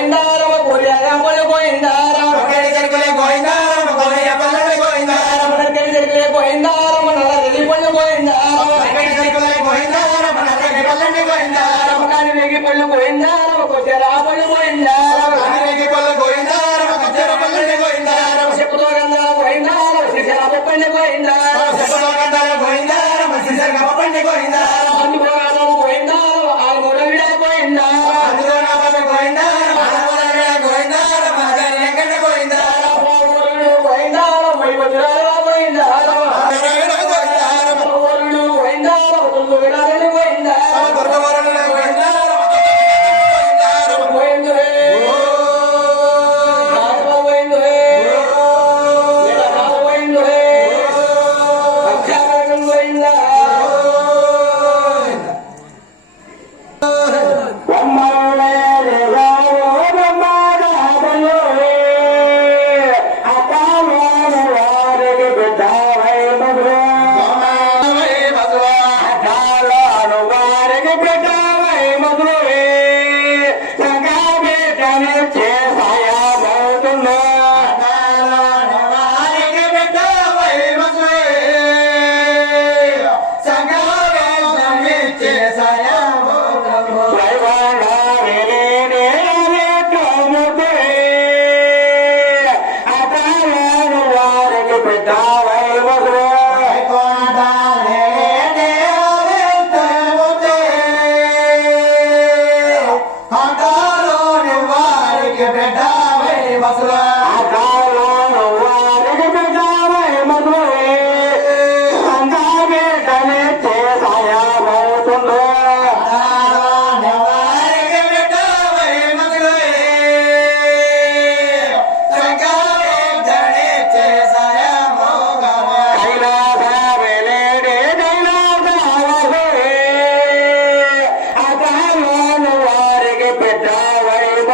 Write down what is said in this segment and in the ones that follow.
గోయిందా రమ కోరి అలా పోయిందా?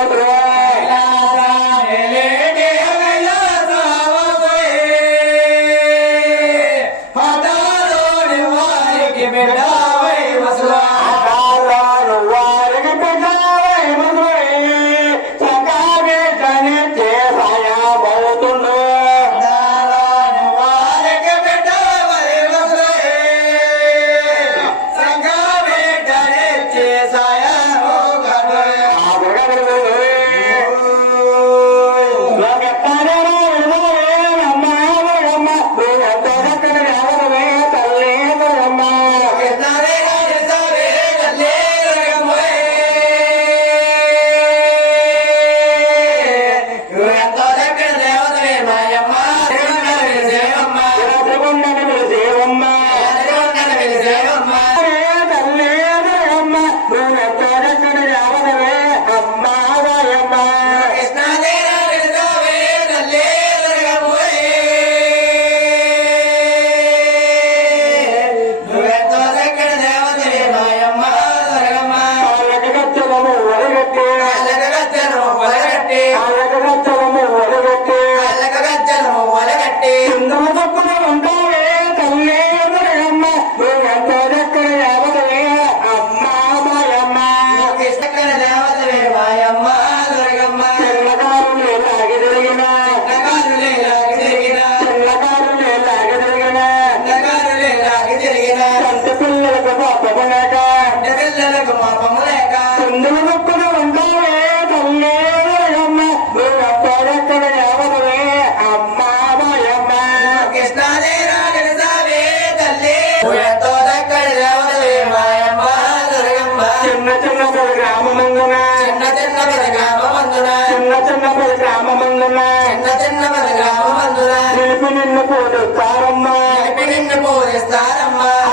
Bravo! చిన్న పొడి గ్రామమందున. చిన్న చిన్న పొడి గ్రామమందున. చిన్న చిన్న పొడి గ్రామమందున. చిన్న చిన్న పొడి గ్రామమందున. నిలిపి నిన్ను పోలుస్తారమ్మా. నిలిపి నిన్ను పోలుస్తారమ్మా.